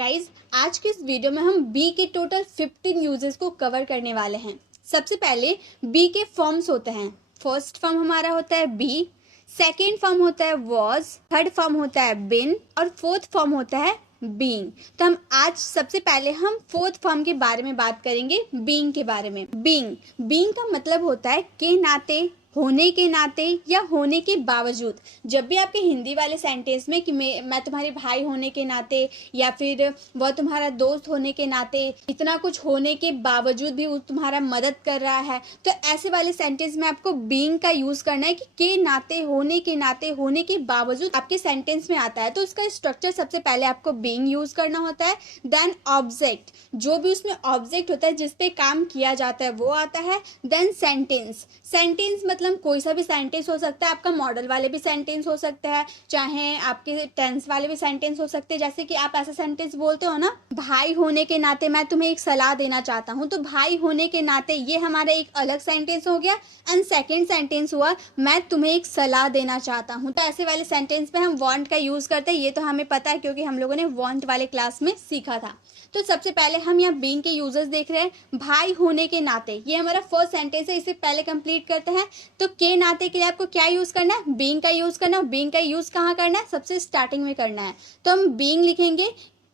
Guys आज के इस वीडियो में हम बी के टोटल 15 यूजेस को कवर करने वाले हैं। सबसे पहले बी के फॉर्म्स होते हैं। फर्स्ट फॉर्म हमारा होता है बी, सेकेंड फॉर्म होता है वॉज, थर्ड फॉर्म होता है बिन और फोर्थ फॉर्म होता है बीइंग। तो हम आज सबसे पहले हम फोर्थ फॉर्म के बारे में बात करेंगे, बीइंग के बारे में। बीइंग का मतलब होता है के नाते, होने के नाते या होने के बावजूद। जब भी आपके हिंदी वाले सेंटेंस में कि मैं तुम्हारे भाई होने के नाते या फिर वह तुम्हारा दोस्त होने के नाते, इतना कुछ होने के बावजूद भी वो तुम्हारा मदद कर रहा है, तो ऐसे वाले सेंटेंस में आपको बीइंग का यूज करना है कि के नाते, होने के नाते, होने के बावजूद आपके सेंटेंस में आता है। तो उसका स्ट्रक्चर सबसे पहले आपको बीइंग यूज करना होता है। देन ऑब्जेक्ट, जो भी उसमें ऑब्जेक्ट होता है जिसपे काम किया जाता है वो आता है। देन सेंटेंस मतलब कोई सा भी सेंटेंस हो सकता है, आपका मॉडल वाले भी सेंटेंस हो सकता है, चाहे आपके टेंस वाले भी सेंटेंस हो सकते हैं। जैसे कि आप ऐसा सेंटेंस बोलते हो ना, भाई होने के नाते मैं तुम्हें एक सलाह देना चाहता हूँ, तो भाई होने के नाते ये हमारा एक अलग सेंटेंस हो गया। एंड सेकेंड सेंटेंस हुआ मैं तुम्हें एक सलाह देना चाहता हूँ। तो ऐसे वाले सेंटेंस में हम वांट का यूज करते हैं। ये तो हमें पता है क्योंकि हम लोगों ने वांट वाले क्लास में सीखा था। तो सबसे पहले हम यहाँ बीइंग के यूजर्स देख रहे हैं। भाई होने के नाते, ये हमारा फर्स्ट सेंटेंस है, इसे पहले कंप्लीट करते हैं। तो के नाते के लिए आपको क्या यूज करना है? बीइंग का यूज करना है। बीइंग का यूज कहाँ करना है? सबसे स्टार्टिंग में करना है। तो हम बीइंग लिखेंगे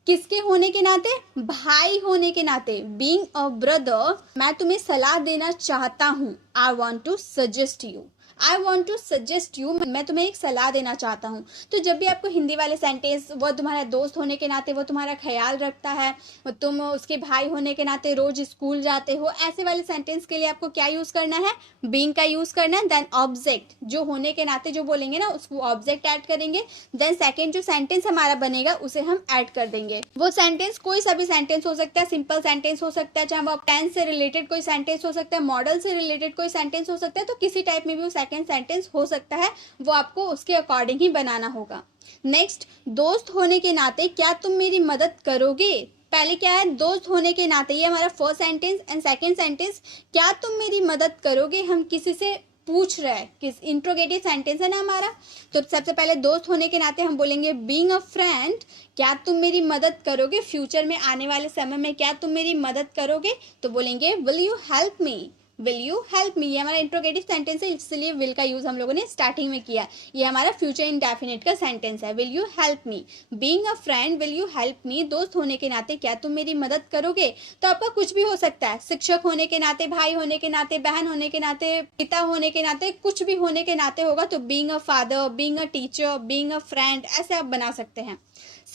किसके होने के नाते? भाई होने के नाते। बीइंग अ ब्रदर, मैं तुम्हें सलाह देना चाहता हूँ। I want to suggest you, I want to suggest you, मैं तुम्हें एक सलाह देना चाहता हूँ। तो जब भी आपको हिंदी वाले सेंटेंस, वो तुम्हारा दोस्त होने के नाते वो तुम्हारा ख्याल रखता है, तुम उसके भाई होने के नाते रोज स्कूल जाते हो, ऐसे वाले सेंटेंस के लिए आपको क्या यूज करना है? बीइंग का यूज करना है। देन ऑब्जेक्ट, जो होने के नाते जो बोलेंगे ना उसको ऑब्जेक्ट ऐड करेंगे। देन सेकेंड जो सेंटेंस हमारा बनेगा उसे हम ऐड कर देंगे। वो सेंटेंस कोई सा भी सेंटेंस हो सकता है, सिंपल सेंटेंस हो सकता है, चाहे वो टेंस से रिलेटेड कोई सेंटेंस हो सकता है, मॉडल से रिलेटेड कोई सेंटेंस हो सकता है, तो किसी टाइप में भी वो सेकंड सेंटेंस हो सकता है, वो आपको उसके अकॉर्डिंग ही बनाना होगा। नेक्स्ट, दोस्त होने के नाते क्या तुम मेरी मदद करोगे? पहले क्या है? दोस्त होने के नाते, ये हमारा first sentence. And second sentence क्या तुम मेरी मदद करोगे, हम किसी से पूछ रहे हैं, किस इंट्रोगेटिव सेंटेंस है ना हमारा। तो सबसे पहले दोस्त होने के नाते हम बोलेंगे बीइंग अ फ्रेंड, क्या तुम मेरी मदद करोगे? फ्यूचर में आने वाले समय में क्या तुम मेरी मदद करोगे? तो बोलेंगे will you help me, will you help me. ये हमारा इंट्रोगेटिव सेंटेंस है, इसलिए विल का यूज हम लोगों ने स्टार्टिंग में किया। ये हमारा फ्यूचर इंडेफिनिट का सेंटेंस है, will you help me. Being a friend, will you help me, दोस्त होने के नाते क्या तुम मेरी मदद करोगे? तो आपका कुछ भी हो सकता है, शिक्षक होने के नाते, भाई होने के नाते, बहन होने के नाते, पिता होने के नाते, कुछ भी होने के नाते होगा। तो being a father, being a teacher, being a friend, ऐसे आप बना सकते हैं।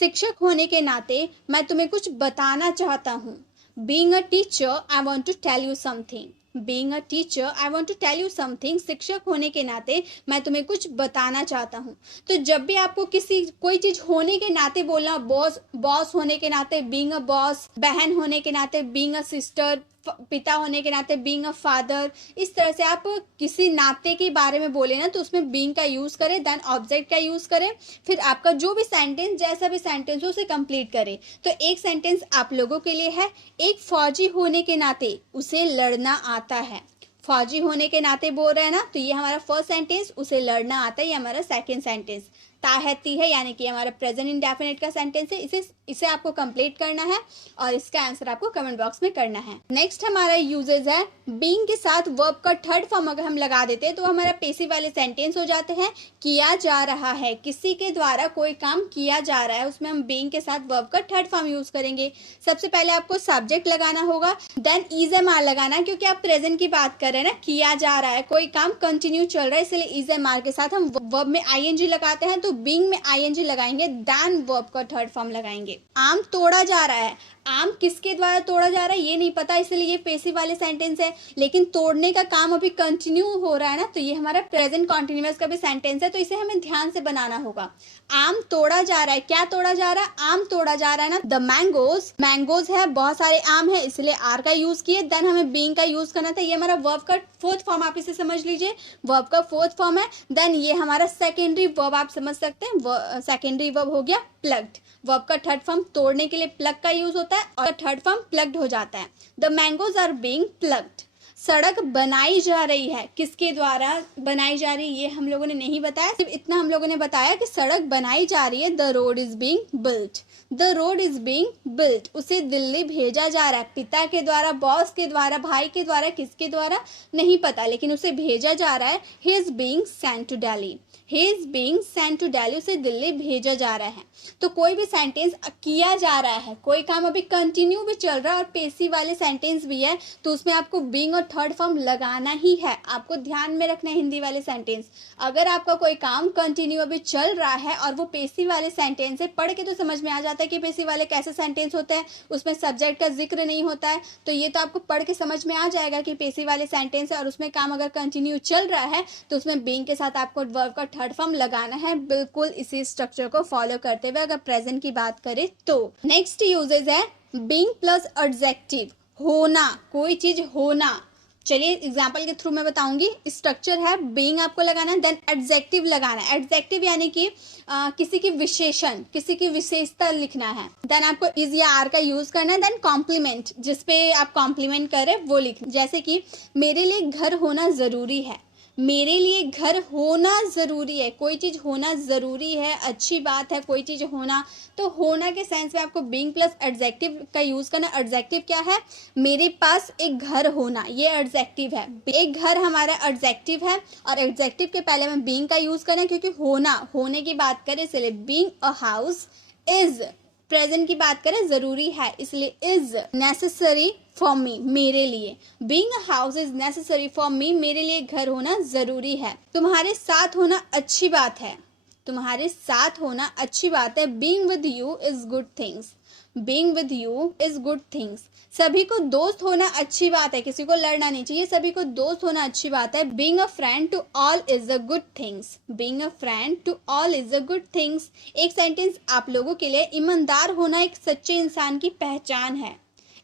शिक्षक होने के नाते मैं तुम्हें कुछ बताना चाहता हूँ। Being a teacher, I want to tell you something. Being a teacher, I want to tell you something, शिक्षक होने के नाते मैं तुम्हें कुछ बताना चाहता हूँ। तो जब भी आपको कोई चीज होने के नाते बोलना, बॉस होने के नाते बीइंग अ बॉस, बहन होने के नाते बीइंग अ सिस्टर, पिता होने के नाते बीइंग अ फादर, इस तरह से आप किसी नाते के बारे में बोले ना तो उसमें बीइंग का यूज करें। देन ऑब्जेक्ट का यूज करें, फिर आपका जो भी सेंटेंस, जैसा भी सेंटेंस हो उसे कंप्लीट करें। तो एक सेंटेंस आप लोगों के लिए है, एक फौजी होने के नाते उसे लड़ना आता है। फौजी होने के नाते बोल रहे हैं ना, तो ये हमारा फर्स्ट सेंटेंस, उसे लड़ना आता है, ये हमारा सेकेंड सेंटेंस। ताहती है यानी कि हमारा प्रेजेंट इंडेफिनिट का सेंटेंस है, इसे आपको कंप्लीट करना है और इसका आंसर आपको कमेंट बॉक्स में करना है। नेक्स्ट हमारा यूजेस है, बीइंग के साथ वर्ब का थर्ड फॉर्म अगर हम लगा देते हैं तो हमारा पेसिव वाले सेंटेंस हो जाते हैं। किया जा रहा है, किसी के द्वारा कोई काम किया जा रहा है, उसमें हम बीइंग के साथ वर्ब का थर्ड फॉर्म यूज करेंगे। सबसे पहले आपको सब्जेक्ट लगाना होगा, देन इज एम आर लगाना है, क्योंकि आप प्रेजेंट की बात कर रहे हैं ना, किया जा रहा है, कोई काम कंटिन्यू चल रहा है, इसलिए इज एम आर के साथ हम वर्ब में आईएनजी लगाते हैं। तो बीइंग में आईएनजी लगाएंगे, देन वर्ब का थर्ड फॉर्म लगाएंगे। आम तोड़ा जा रहा है, आम किसके द्वारा तोड़ा जा रहा है ये नहीं पता, इसलिए ये पेसिव वाले सेंटेंस है, लेकिन तोड़ने का काम अभी कंटिन्यू हो रहा है ना, तो ये हमारा प्रेजेंट कॉन्टिन्यूअस का भी सेंटेंस है, तो इसे हमें ध्यान से बनाना होगा। आम तोड़ा जा रहा है, क्या तोड़ा जा रहा है? आम तोड़ा जा रहा है ना। द मैंगोज, मैंगोज है, बहुत सारे आम है, इसलिए आर का यूज किए। देन हमें बीइंग का यूज करना था, ये हमारा वर्ब का फोर्थ फॉर्म, आप इसे समझ लीजिए, वर्ब का फोर्थ फॉर्म है। देन ये हमारा सेकेंडरी वर्ब, आप समझ सकते हैं, सेकेंडरी वर्ब हो गया प्लग्ड। वर्ब का थर्ड फॉर्म तोड़ने के लिए प्लग का यूज होता है और थर्ड फॉर्म प्लग्ड हो जाता है। The mangoes are being plugged. सड़क बनाई जा रही है, किसके द्वारा बनाई जा रही है ये हम लोगों ने नहीं बताया, सिर्फ इतना हम लोगों ने बताया कि सड़क बनाई जा रही है। The road is being built, the road is being built. उसे दिल्ली भेजा जा रहा है, पिता के द्वारा, बॉस के द्वारा, भाई के द्वारा, किसके द्वारा नहीं पता, लेकिन उसे भेजा जा रहा है। He is being sent to Delhi, he is being sent to Delhi, उसे दिल्ली भेजा जा रहा है। तो कोई भी सेंटेंस किया जा रहा है, कोई काम अभी कंटिन्यू भी चल रहा है और पेसिव वाले सेंटेंस भी है, तो उसमें आपको बीइंग और थर्ड फॉर्म लगाना ही है। आपको ध्यान में रखना है हिंदी वाले सेंटेंस। अगर आपका कोई काम कंटिन्यू अभी चल रहा है और वो पेसिव वाले सेंटेंस है, पढ़ के तो समझ में आ जाता है कि पेसिव वाले कैसे सेंटेंस होते हैं, उसमें सब्जेक्ट का जिक्र नहीं होता है, तो ये तो आपको पढ़ के समझ में आ जाएगा कि पेसिव वाले सेंटेंस है और उसमें काम अगर कंटिन्यू चल रहा है तो उसमें बीइंग के साथ आपको वर्ब का थर्ड फॉर्म लगाना है, बिल्कुल इसी स्ट्रक्चर को फॉलो करते हुए। अगर प्रेजेंट की बात करें तो नेक्स्ट यूजेज है बीइंग प्लस एडजेक्टिव, होना, कोई चीज होना। चलिए एग्जाम्पल के थ्रू मैं बताऊंगी। स्ट्रक्चर है बीइंग आपको लगाना है, देन एडजेक्टिव लगाना है। एडजेक्टिव यानी कि किसी की विशेषण, किसी की विशेषता लिखना है। देन आपको इज या आर का यूज करना है। देन कॉम्प्लीमेंट, जिसपे आप कॉम्प्लीमेंट करें वो लिखना, जैसे कि मेरे लिए घर होना जरूरी है, मेरे लिए घर होना ज़रूरी है, कोई चीज़ होना ज़रूरी है, अच्छी बात है कोई चीज़ होना, तो होना के सेंस में आपको बीइंग प्लस एडजेक्टिव का यूज़ करना। एडजेक्टिव क्या है, मेरे पास एक घर होना, ये एडजेक्टिव है। एक घर हमारा एडजेक्टिव है और एडजेक्टिव के पहले में बीइंग का यूज़ करना, क्योंकि होना, होने की बात करें इसलिए being a house is, present की बात करें जरूरी है इसलिए इज नेसेसरी फॉर मी, मेरे लिए। Being a house is necessary for me, मेरे लिए घर होना जरूरी है। तुम्हारे साथ होना अच्छी बात है, तुम्हारे साथ होना अच्छी बात है। Being with you is good things, being with you is good things. सभी को दोस्त होना अच्छी बात है, किसी को लड़ना नहीं चाहिए, सभी को दोस्त होना अच्छी बात है। Being a friend to all is a good things, being a friend to all is a good things. एक सेंटेंस आप लोगों के लिए, ईमानदार होना एक सच्चे इंसान की पहचान है,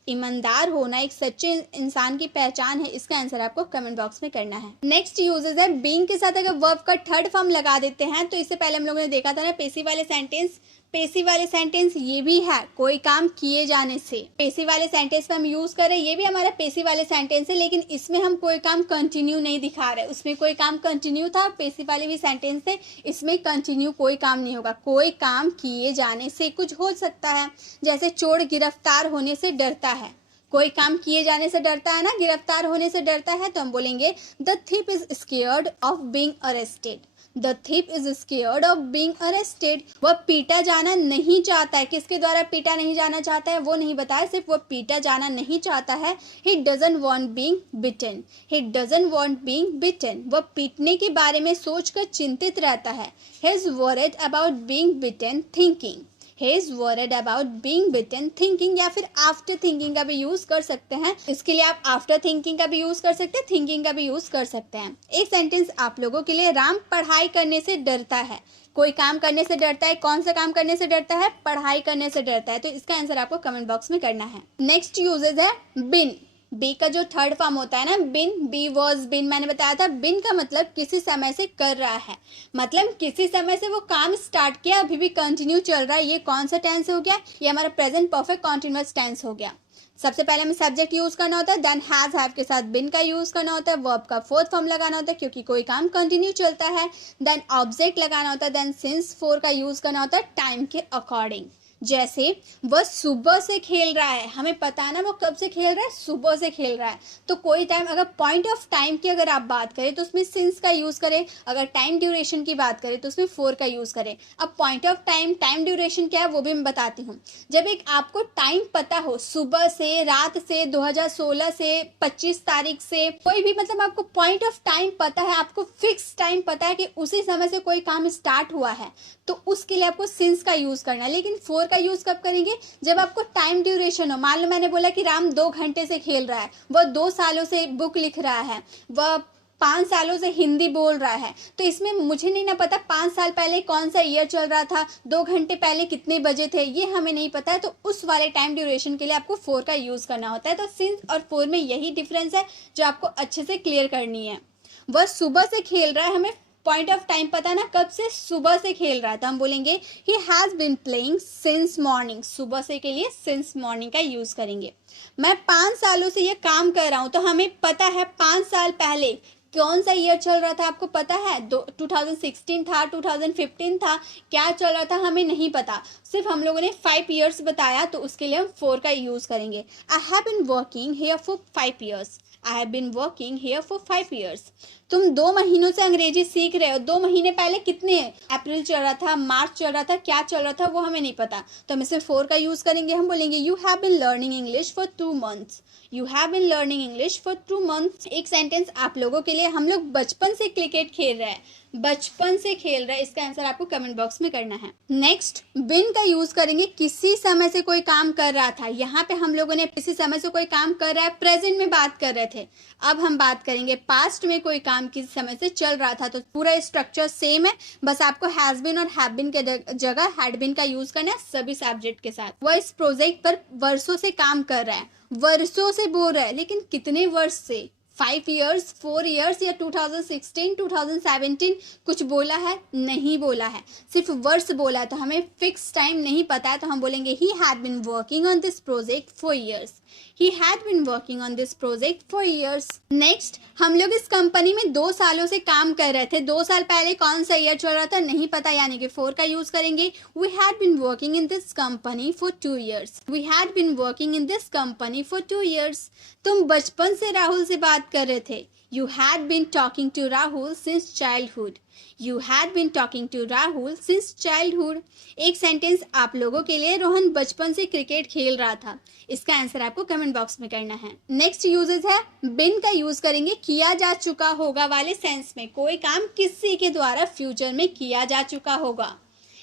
ईमानदार होना एक सच्चे इंसान की पहचान है। इसका आंसर आपको कमेंट बॉक्स में करना है। नेक्स्ट यूजेस है बीइंग के साथ अगर वर्ब का थर्ड फॉर्म लगा देते हैं, तो इससे पहले हम लोगों ने देखा था ना पेसिव वाले सेंटेंस, पेसिव वाले सेंटेंस ये भी है कोई काम किए जाने से। पेसिव वाले सेंटेंस में हम यूज कर रहे हैं, ये भी हमारा पेसिव वाले सेंटेंस है, लेकिन इसमें हम कोई काम कंटिन्यू नहीं दिखा रहे। उसमें कोई काम कंटिन्यू था, पेसिव वाले भी सेंटेंस थे, इसमें कंटिन्यू कोई काम नहीं होगा। कोई काम किए जाने से कुछ हो सकता है, जैसे चोर गिरफ्तार होने से डरता है, कोई काम किए जाने से डरता है ना, गिरफ्तार होने से डरता है, तो हम बोलेंगे the thief is scared of being arrested, the thief is scared of being arrested. वह पीटा जाना नहीं चाहता है, किसके द्वारा पीटा नहीं जाना चाहता है वो नहीं बताया, सिर्फ वह पीटा जाना नहीं चाहता है। He doesn't want being beaten, he doesn't want being beaten. वह पीटने के बारे में सोचकर चिंतित रहता है। He is worried about being beaten thinking, he is worried about being bitten thinking, या फिर after thinking का भी यूज कर सकते हैं। इसके लिए आप after thinking का भी यूज कर सकते हैं, thinking का भी यूज कर सकते हैं। एक सेंटेंस आप लोगों के लिए, राम पढ़ाई करने से डरता है, कोई काम करने से डरता है, कौन सा काम करने से डरता है, पढ़ाई करने से डरता है, तो इसका आंसर आपको कमेंट बॉक्स में करना है। नेक्स्ट यूजेज है बिन, बी का जो थर्ड फॉर्म होता है ना बिन, बी वॉज बिन, मैंने बताया था बिन का मतलब किसी समय से कर रहा है, मतलब किसी समय से वो काम स्टार्ट किया, अभी भी कंटिन्यू चल रहा है। ये कौन सा टेंस हो गया, ये हमारा प्रेजेंट परफेक्ट कॉन्टिन्यूअस टेंस हो गया। सबसे पहले हमें सब्जेक्ट यूज करना होता है, देन हैज हैव के साथ बिन का यूज करना होता है, वर्ब का फोर्थ फॉर्म लगाना होता है क्योंकि कोई काम कंटिन्यू चलता है, देन ऑब्जेक्ट लगाना होता है, देन सिंस फोर का यूज करना होता है टाइम के अकॉर्डिंग। जैसे वह सुबह से खेल रहा है, हमें पता है ना वो कब से खेल रहा है, सुबह से खेल रहा है, तो कोई टाइम, अगर पॉइंट ऑफ टाइम की अगर आप बात करें तो उसमें सिंस का यूज करें, अगर टाइम ड्यूरेशन की बात करें तो उसमें फोर का यूज करें। अब point of time, time duration क्या है वो भी मैं बताती हूँ। जब एक आपको टाइम पता हो, सुबह से, रात से, 2016 से 25 तारीख से, कोई भी मतलब आपको पॉइंट ऑफ टाइम पता है, आपको फिक्स टाइम पता है कि उसी समय से कोई काम स्टार्ट हुआ है, तो उसके लिए आपको सिंस का यूज करना है। लेकिन फोर का यूज कब करेंगे, जब आपको टाइम ड्यूरेशन हो। मान लो मैंने बोला कि राम 2 घंटे से खेल रहा है, वह 2 सालों से बुक लिख रहा है, वह 5 सालों से हिंदी बोल रहा है, तो इसमें मुझे नहीं ना पता 5 साल पहले कौन सा ईयर चल रहा था, 2 घंटे पहले कितने बजे थे, ये हमें नहीं पता है, तो उस वाले टाइम ड्यूरेशन के लिए आपको फोर का यूज करना होता है। तो सिंस और फोर में यही डिफरेंस है जो आपको अच्छे से क्लियर करनी है। वह सुबह से खेल रहा है, हमें पॉइंट ऑफ टाइम पता ना, कब से, सुबह से खेल रहा था, हम बोलेंगे he has been playing since morning. सुबह से के लिए सिंस मॉर्निंग का यूज़ करेंगे। मैं 5 सालों से ये काम कर रहा हूँ, तो हमें पता है 5 साल पहले कौन सा ईयर चल रहा था, आपको पता है? 2016 था, 2015 था, क्या चल रहा था हमें नहीं पता, सिर्फ हम लोगों ने 5 ईयर्स बताया, तो उसके लिए हम 4 का यूज़ करेंगे। I have been working here for 5 years. I have been working here for 5 years. तुम 2 महीनों से अंग्रेजी सीख रहे हो, 2 महीने पहले कितने, अप्रैल चल रहा था, मार्च चल रहा था, क्या चल रहा था वो हमें नहीं पता, तो हम इसे 4 का यूज़ करेंगे। हम बोलेंगे you have been learning English for 2 months. You have been learning English for 2 months. एक सेंटेंस आप लोगों के लिए, हम लोग बचपन से क्रिकेट खेल रहे हैं, बचपन से खेल रहा है, इसका आंसर आपको कमेंट बॉक्स में करना है। नेक्स्ट, बिन का यूज करेंगे, किसी समय से कोई काम कर रहा था। यहाँ पे हम लोगों ने किसी समय से कोई काम कर रहा है, प्रेजेंट में बात कर रहे थे। अब हम बात करेंगे पास्ट में कोई काम किसी समय से चल रहा था, तो पूरा स्ट्रक्चर सेम है, बस आपको हैज बिन और हैव बिन के जगह हैड बिन का यूज करना है सभी सब्जेक्ट के साथ। वह इस प्रोजेक्ट पर वर्षों से काम कर रहा है, वर्षों से बोल रहा है, लेकिन कितने वर्ष से, 5 ईयर्स, 4 ईयर्स या 2016, 2017 कुछ बोला है? नहीं बोला है, सिर्फ वर्ष बोला है, तो हमें फिक्स टाइम नहीं पता है, तो हम बोलेंगे he had been working on this project for years. He had been working on this project for years. Next, हम लोग इस कंपनी में 2 सालों से काम कर रहे थे, 2 साल पहले कौन सा ईयर चल रहा था नहीं पता, यानी कि 4 का यूज करेंगे। We had been working in this company for 2 years. We had been working in this company for 2 years. तुम बचपन से राहुल से बात कर रहे थे। You had been talking to Rahul since childhood. You had been talking to Rahul since childhood. एक sentence आप लोगों के लिए, रोहन बचपन से क्रिकेट खेल रहा था, इसका आंसर आपको कमेंट बॉक्स में करना है। नेक्स्ट यूजेस है, बिन का यूज करेंगे किया जा चुका होगा वाले सेंस में, कोई काम किसी के द्वारा फ्यूचर में किया जा चुका होगा।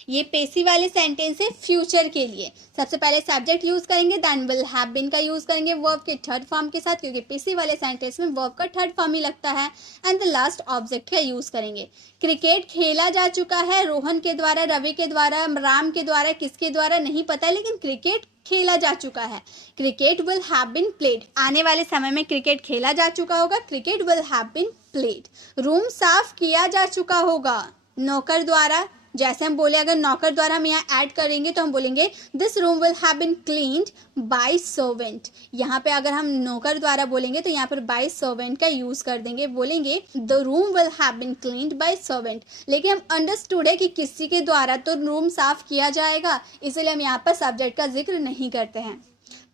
ये पेसी वाले सेंटेंस है फ्यूचर के लिए। सबसे पहले सब्जेक्ट यूज करेंगे, देन विल हैव बीन का यूज करेंगे वर्ब के थर्ड फॉर्म के साथ, क्योंकि पेसी वाले सेंटेंस में वर्ब का थर्ड फॉर्म ही लगता है, एंड द लास्ट ऑब्जेक्ट का यूज करेंगे। क्रिकेट खेला जा चुका है, रोहन के द्वारा, रवि के द्वारा, राम के द्वारा, किसके द्वारा नहीं पता, लेकिन क्रिकेट खेला जा चुका है। Cricket will have been played, आने वाले समय में क्रिकेट खेला जा चुका होगा, cricket will have been played. Room साफ किया जा चुका होगा, नौकर द्वारा, जैसे हम बोले अगर नौकर द्वारा हम यहाँ ऐड करेंगे तो हम बोलेंगे this room will have been cleaned by servant. यहाँ पे अगर हम नौकर द्वारा बोलेंगे तो यहाँ पर बाय सर्वेंट का यूज कर देंगे, बोलेंगे the room will have been cleaned by servant. लेकिन हम अंडरस्टूड है कि किसी के द्वारा तो रूम साफ किया जाएगा, इसलिए हम यहाँ पर सब्जेक्ट का जिक्र नहीं करते हैं।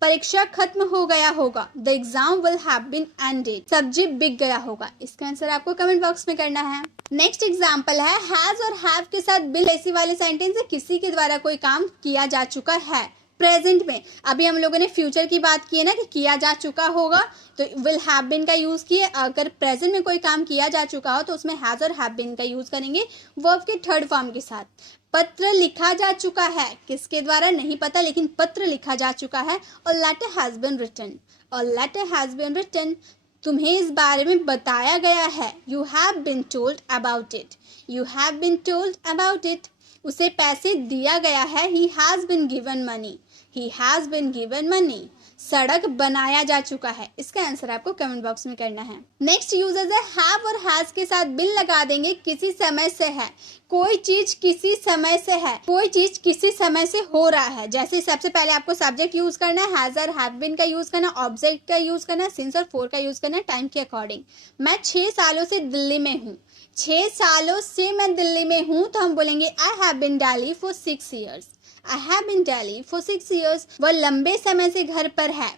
परीक्षा खत्म हो गया होगा, the exam will have been ended. सब्जी बिक गया होगा, इसका आंसर आपको कमेंट बॉक्स में करना है। नेक्स्ट एग्जाम्पल है, हैज और हैव के साथ बिल ऐसी वाले सेंटेंस है, किसी के द्वारा कोई काम किया जा चुका है प्रेजेंट में। अभी हम लोगों ने फ्यूचर की बात की है ना कि किया जा चुका होगा, तो विल हैव बीन का यूज किए। अगर प्रेजेंट में कोई काम किया जा चुका हो तो उसमें हैज और हैव बीन का यूज करेंगे वर्ब के थर्ड फॉर्म के साथ। पत्र लिखा जा चुका है, किसके द्वारा नहीं पता, लेकिन पत्र लिखा जा चुका है। और लेटर हैज बीन रिटन, और लेटर हैज बीन रिटन, तुम्हें इस बारे में बताया गया है। You have been told about it, you have been told about it. उसे पैसे दिया गया है, he has been given money, he has been given money. सड़क बनाया जा चुका है, इसका आंसर आपको कमेंट बॉक्स में करना है। नेक्स्ट यूजेस है, हैव और हैज के साथ बिन लगा देंगे, किसी समय से है, कोई चीज किसी समय से है, कोई चीज किसी समय से हो रहा है। जैसे सबसे पहले आपको सब्जेक्ट यूज करना है, हैज और हैव बीन का यूज करना, ऑब्जेक्ट का यूज करना, सिंस और फॉर का यूज करना टाइम के अकॉर्डिंग। मैं 6 सालों से दिल्ली में हूँ, 6 सालों से मैं दिल्ली में हूँ, तो हम बोलेंगे I have been Delhi for 6 years. I have been Delhi for 6 years. वह लंबे समय से घर पर है,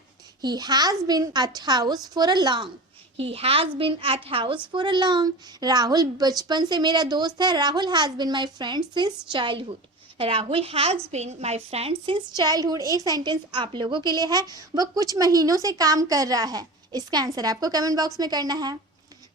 He has been at house for a long. He has been at house for a long. Rahul बचपन से मेरा दोस्त है, Rahul has been my friend since childhood. Rahul has been my friend since childhood। एक सेंटेंस आप लोगों के लिए है, वह कुछ महीनों से काम कर रहा है, इसका आंसर आपको कमेंट बॉक्स में करना है।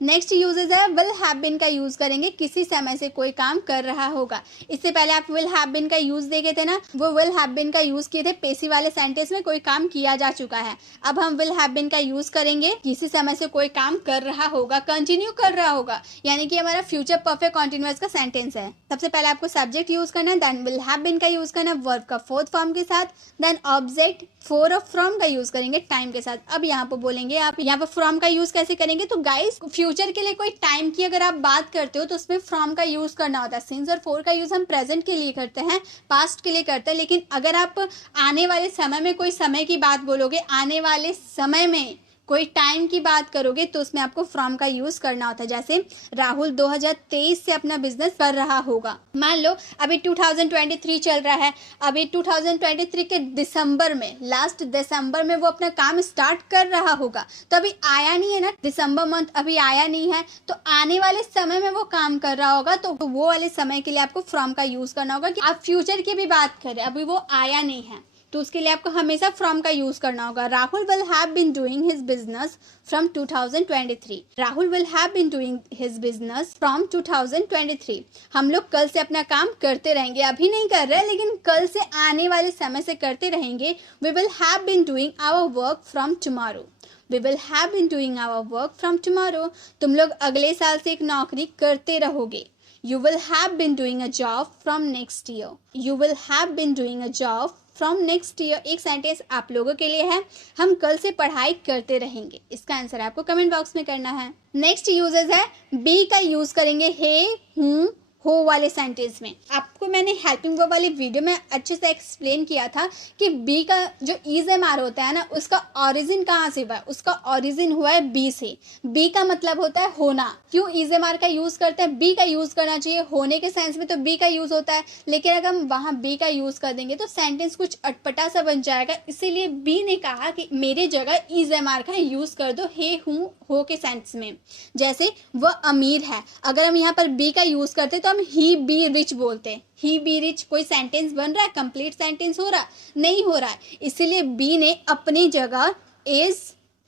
नेक्स्ट यूजेस है, विल हैव बीन का यूज करेंगे, किसी समय से कोई काम कर रहा होगा। इससे पहले आप विल हैव बीन का यूज देखे थे ना, वो विल हैव बीन का यूज किए थे पेसी वाले सेंटेंस में, कोई काम किया जा चुका है। अब हम विल हैव बीन का यूज करेंगे, किसी समय से कोई काम कर रहा होगा, कंटिन्यू कर रहा होगा, यानी कि हमारा फ्यूचर परफेक्ट कॉन्टिन्यूअस का सेंटेंस है। सबसे पहले आपको सब्जेक्ट यूज करना है, देन विल हैव बीन का यूज करना है वर्ब का फोर्थ फॉर्म के साथ, देन ऑब्जेक्ट फॉर और फ्रॉम का यूज करेंगे टाइम के साथ। अब यहाँ पर बोलेंगे, आप यहाँ पर फ्रॉम का यूज कैसे करेंगे, तो गाइस फ्यूचर के लिए कोई टाइम की अगर आप बात करते हो तो उसमें फ्रॉम का यूज़ करना होता है। सिंस और फॉर का यूज़ हम प्रेजेंट के लिए करते हैं, पास्ट के लिए करते हैं, लेकिन अगर आप आने वाले समय में कोई समय की बात बोलोगे, आने वाले समय में कोई टाइम की बात करोगे तो उसमें आपको फ्रॉम का यूज़ करना होता है। जैसे राहुल 2023 से अपना बिजनेस कर रहा होगा। मान लो अभी 2023 चल रहा है, अभी 2023 के दिसंबर में, लास्ट दिसंबर में वो अपना काम स्टार्ट कर रहा होगा, तो अभी आया नहीं है ना, दिसंबर मंथ अभी आया नहीं है, तो आने वाले समय में वो काम कर रहा होगा, तो वो वाले समय के लिए आपको फ्रॉम का यूज़ करना होगा। कि आप फ्यूचर की भी बात करें, अभी वो आया नहीं है, तो उसके लिए आपको हमेशा फ्रॉम का यूज करना होगा। Rahul will have been doing his business from 2023। Rahul will have been doing his business from 2023। हम लोग कल से अपना काम करते रहेंगे, अभी नहीं कर रहे लेकिन कल से आने वाले समय से करते रहेंगे। We will have been doing our work from tomorrow. We will have been doing our work from tomorrow. तुम लोग अगले साल से एक नौकरी करते रहोगे। You will have been doing a job from next year. You will have been doing a job from next year. एक सेंटेंस आप लोगों के लिए है, हम कल से पढ़ाई करते रहेंगे। इसका आंसर आपको कमेंट बॉक्स में करना है। नेक्स्ट यूजेस है, बी का यूज करेंगे हे, हूँ, हो वाले सेंटेंस में। आपको मैंने हेल्पिंग वर्ब वाली वीडियो में अच्छे से एक्सप्लेन किया था कि बी का जो इज एम आर होता है ना, उसका ओरिजिन कहाँ से हुआ है? उसका ओरिजिन हुआ है बी से। बी का मतलब होता है होना। क्यों इज एम आर का यूज करते हैं? बी का यूज करना चाहिए। होने के सेंस में तो बी का यूज होता है, लेकिन अगर हम वहाँ बी का यूज कर देंगे तो सेंटेंस कुछ अटपटा सा बन जाएगा। इसीलिए बी ने कहा कि मेरे जगह इज एम आर का यूज कर दो हे, हूँ, हो के सेंस में। जैसे वह अमीर है, अगर हम यहाँ पर बी का यूज करते तो हम ही बी रिच बोलते हैं। ही बी रिच कोई सेंटेंस बन रहा है? कंप्लीट सेंटेंस हो रहा? नहीं हो रहा है। इसीलिए बी ने अपनी जगह इज,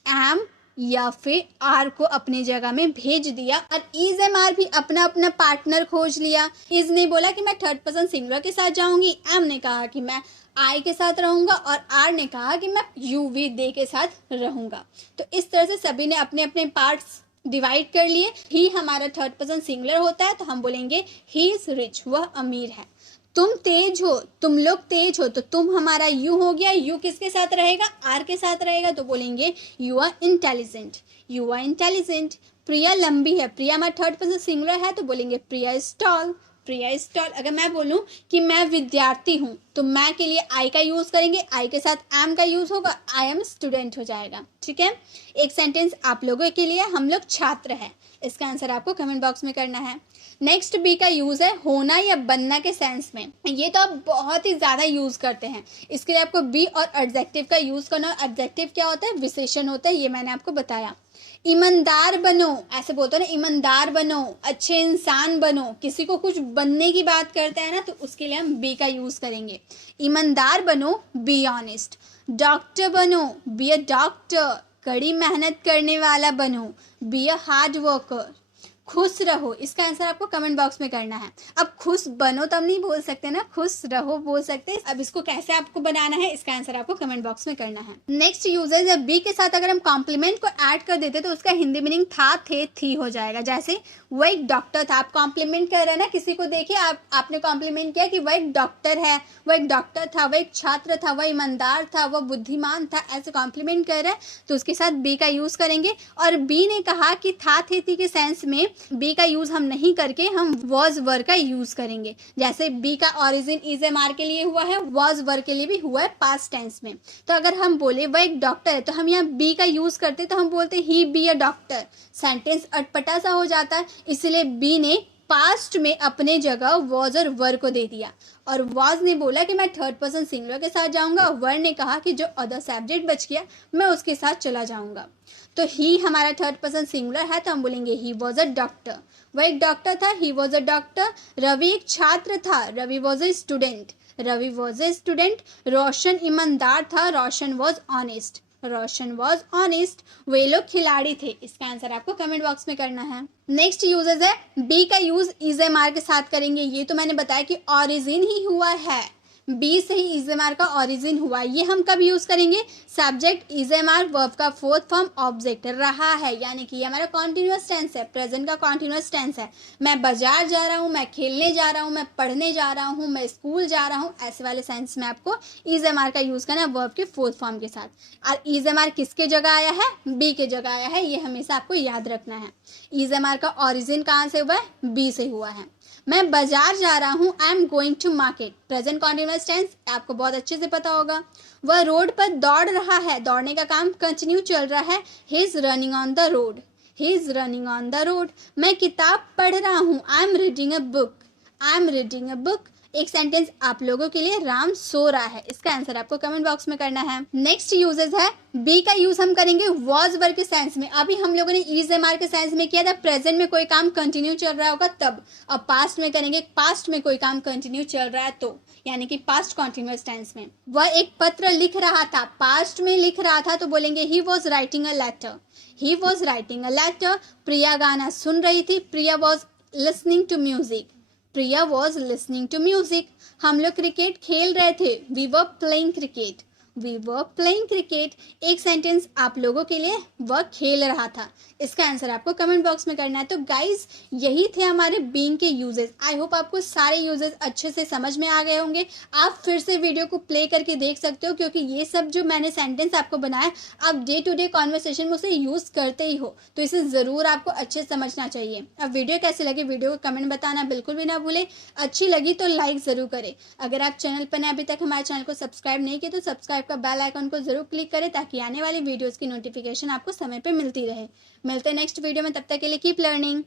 एम या फिर आर को अपनी जगह में भेज दिया, और इज एम आर भी अपना अपना पार्टनर खोज लिया। इज ने बोला कि मैं थर्ड पर्सन सिंगुलर के साथ जाऊंगी, एम ने कहा कि मैं आई के साथ रहूंगा, और आर ने कहा कि मैं यू वी दे के साथ रहूंगा। तो इस तरह से सभी ने अपने अपने पार्ट्स डिवाइड कर लिए। ही हमारा थर्ड पर्सन सिंगुलर होता है तो हम बोलेंगे ही इज रिच, वह अमीर है। तुम तेज हो, तुम लोग तेज हो, तो तुम हमारा यू हो गया। यू किसके साथ रहेगा? आर के साथ रहेगा, तो बोलेंगे you are intelligent, you are intelligent. Priya लंबी है, प्रिया हमारा थर्ड पर्सन सिंगुलर है तो बोलेंगे Priya is tall, Priya is tall. अगर मैं बोलूं कि मैं विद्यार्थी हूं तो मैं के लिए आई का यूज करेंगे, आई के साथ एम का यूज होगा, आई एम स्टूडेंट हो जाएगा। ठीक है, एक सेंटेंस आप लोगों के लिए, हम लोग छात्र हैं। इसका आंसर आपको कमेंट बॉक्स में करना है। नेक्स्ट बी का यूज है होना या बनना के सेंस में। ये तो आप बहुत ही ज्यादा यूज करते हैं। इसके लिए आपको बी और एडजेक्टिव का यूज करना। एडजेक्टिव क्या होता है? विशेषण होता है, ये मैंने आपको बताया। ईमानदार बनो, ऐसे बोलते हैं ना, ईमानदार बनो, अच्छे इंसान बनो। किसी को कुछ बनने की बात करते हैं ना, तो उसके लिए हम बी का यूज करेंगे। ईमानदार बनो, बी ऑनेस्ट। डॉक्टर बनो, बी अ डॉक्टर। कड़ी मेहनत करने वाला बनो, बी अ हार्ड वर्कर। खुश रहो, इसका आंसर आपको कमेंट बॉक्स में करना है। अब खुश बनो तब नहीं बोल सकते ना, खुश रहो बोल सकते हैं। अब इसको कैसे आपको बनाना है, इसका आंसर आपको कमेंट बॉक्स में करना है। नेक्स्ट यूजेज है, बी के साथ अगर हम कॉम्प्लीमेंट को ऐड कर देते तो उसका हिंदी मीनिंग था, थे, थी हो जाएगा। जैसे वह एक डॉक्टर था, आप कॉम्प्लीमेंट कर रहे हैं ना किसी को, देखिए आपने कॉम्प्लीमेंट किया कि वह एक डॉक्टर है, वह एक डॉक्टर था, वह एक छात्र था, वह ईमानदार था, वह बुद्धिमान था, ऐसे कॉम्प्लीमेंट कर रहे हैं तो उसके साथ बी का यूज करेंगे। और बी ने कहा कि था, थे, थी के सेंस में बी का यूज हम नहीं करके हम वॉज वर का यूज करेंगे। जैसे बी का ओरिजिन इज एम आर के लिए हुआ है, वॉज वर के लिए भी हुआ है पास्ट टेंस में। तो अगर हम बोले वह एक डॉक्टर है तो हम यहाँ बी का यूज करते तो हम बोलते ही बी अ डॉक्टर। सेंटेंस अटपटा सा हो जाता है, इसलिए बी ने पास्ट में अपने जगह वॉज और वर को दे दिया। और वॉज ने बोला कि मैं थर्ड पर्सन सिंगुलर के साथ जाऊंगा, वर ने कहा कि जो अदर सब्जेक्ट बच गया मैं उसके साथ चला जाऊंगा। तो ही हमारा थर्ड पर्सन सिंगुलर है तो हम बोलेंगे ही वॉज अ डॉक्टर। वह एक डॉक्टर था, he was a doctor. Ravi एक छात्र था, Ravi was a student, Ravi was a student. Roshan ईमानदार था, Roshan was honest, Roshan was honest. वे लोग खिलाड़ी थे। इसका आंसर आपको कमेंट बॉक्स में करना है। नेक्स्ट यूजेस है, बी का यूज इज एम आर के साथ करेंगे। ये तो मैंने बताया कि ओरिजिन ही हुआ है, बी से ही इज एम आर का ओरिजिन हुआ। ये हम कब यूज करेंगे? Subject is am are, verb का फोर्थ फॉर्म ऑब्जेक्ट रहा है, यानी कि ये हमारा कॉन्टिन्यूअस टेंस है, प्रेजेंट का कॉन्टिन्यूअस टेंस है। मैं बाजार जा रहा हूँ, मैं खेलने जा रहा हूँ, मैं पढ़ने जा रहा हूँ, मैं स्कूल जा रहा हूँ, ऐसे वाले सेंस में आपको इज एम आर का यूज करना है वर्ब के फोर्थ फॉर्म के साथ। और इज एम आर किसके जगह आया है? बी के जगह आया है, ये हमेशा आपको याद रखना है। इज एम आर का ओरिजिन कहाँ से हुआ है? बी से हुआ है। मैं बाजार जा रहा हूँ, I am going to market, present continuous tense, आपको बहुत अच्छे से पता होगा। वह रोड पर दौड़ रहा है, दौड़ने का काम कंटिन्यू चल रहा है, he is running on the road, he is running on the road. मैं किताब पढ़ रहा हूँ, I am reading a book, I am reading a book. एक सेंटेंस आप लोगों के लिए, राम सो रहा है, इसका आंसर आपको कमेंट बॉक्स में करना है। नेक्स्ट यूजेस है बी का यूज हम करेंगे वॉज वर्ब के सेंस में। अभी हम लोगों ने इज एम आर के सेंस में किया था, प्रेजेंट में कोई काम कंटिन्यू चल रहा होगा तब। अब पास्ट में करेंगे, पास्ट में कोई काम कंटिन्यू चल रहा है तो, यानी कि पास्ट कॉन्टिन्यूअस टेंस में। वह एक पत्र लिख रहा था, पास्ट में लिख रहा था तो बोलेंगे he was writing a letter, he was writing a letter. Priya गाना सुन रही थी, Priya was listening to music, Priya was listening to music. हम लोग क्रिकेट खेल रहे थे, we were playing cricket, we were playing cricket. एक सेंटेंस आप लोगों के लिए, वह खेल रहा था, इसका आंसर आपको कमेंट बॉक्स में करना है। तो गाइज यही थे हमारे बीइंग के यूजेस। आई होप आपको सारे यूजेस अच्छे से समझ में आ गए होंगे। आप फिर से वीडियो को प्ले करके देख सकते हो, क्योंकि ये सब जो मैंने सेंटेंस आपको बनाया, आप डे टू डे कॉन्वर्सेशन में उसे यूज करते ही हो, तो इसे जरूर आपको अच्छे से समझना चाहिए। अब वीडियो कैसे लगे वीडियो को कमेंट बताना बिल्कुल भी ना भूले। अच्छी लगी तो लाइक जरूर करें। अगर आप चैनल पर अभी तक हमारे चैनल को सब्सक्राइब नहीं किया तो सब्सक्राइब का बेल आइकन को जरूर क्लिक करें, ताकि आने वाली वीडियोस की नोटिफिकेशन आपको समय पे मिलती रहे। मिलते हैं नेक्स्ट वीडियो में, तब तक के लिए कीप लर्निंग।